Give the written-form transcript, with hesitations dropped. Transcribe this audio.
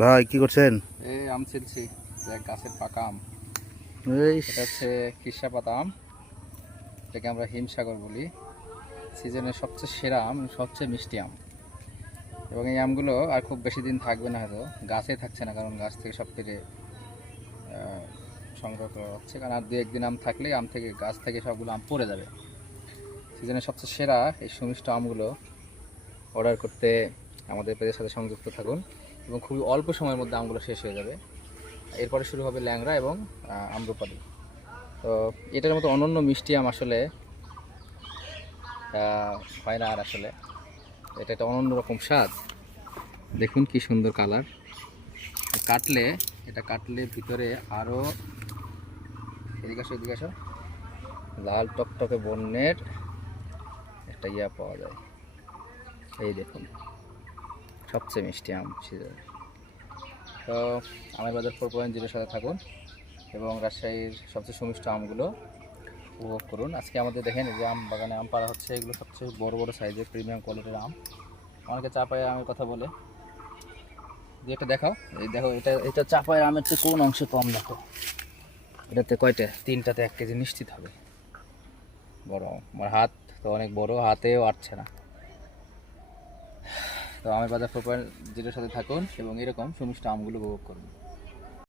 ভাই কি করছেন? এই আম ছিলছি, এক গাছের পাকা আম। এই এটা হচ্ছে কৃষ্ণা পাতা আম, এটাকে আমরা হিমসাগর বলি। সিজনের সবচেয়ে সেরা আম, সবচেয়ে মিষ্টি আম। এবং এই আমগুলো আর খুব বেশি দিন থাকবে না, হয়তো গাছে থাকছে না, কারণ গাছ থেকে সব কেটে সংগ্রহ করা হচ্ছে। কারণ আর দু একদিন আম থাকলে আম থেকে গাছ থেকে সবগুলো আম পড়ে যাবে। সিজনের সবচেয়ে সেরা এই সুমিষ্ট আমগুলো অর্ডার করতে আমাদের পেজের সাথে সংযুক্ত থাকুন, এবং খুবই অল্প সময়ের মধ্যে আমগুলো শেষ হয়ে যাবে। এরপরে শুরু হবে ল্যাংড়া এবং আম্রপালি। তো এটার মতো অনন্য মিষ্টি আম আসলে হয় না আর। আসলে এটা একটা অনন্য রকম স্বাদ। দেখুন কি সুন্দর কালার। এটা কাটলে ভিতরে আরও, এদিকে আসো, লাল টকটকে বর্ণের একটা পাওয়া যায়। এই দেখুন, সবচেয়ে মিষ্টি আম সিজনে। তো আমের বাজার 4.0 সাথে থাকুন এবং রাজশাহীর সবচেয়ে সুমিষ্ট আমগুলো উপভোগ করুন। আজকে আমাদের দেখেন এই যে আম বাগানে আম পাড়া হচ্ছে, এগুলো সবচেয়ে বড় বড় সাইজের প্রিমিয়াম কোয়ালিটির আম। অনেকে চাপায়ের আমের কথা বলে, যে এটা দেখাও, এই দেখো, এটা চাপায়ের আমের চেয়ে কোন অংশে কম দেখো। এটাতে কয়টা? 3টাতে 1 কেজি নিশ্চিত হবে। বড় আমার হাত তো অনেক বড়, হাতেও আটছে না। তো আমের বাজার 4.0 সাথে থাকুন এবং এরকম সুমিষ্ট আমগুলো উপভোগ করুন।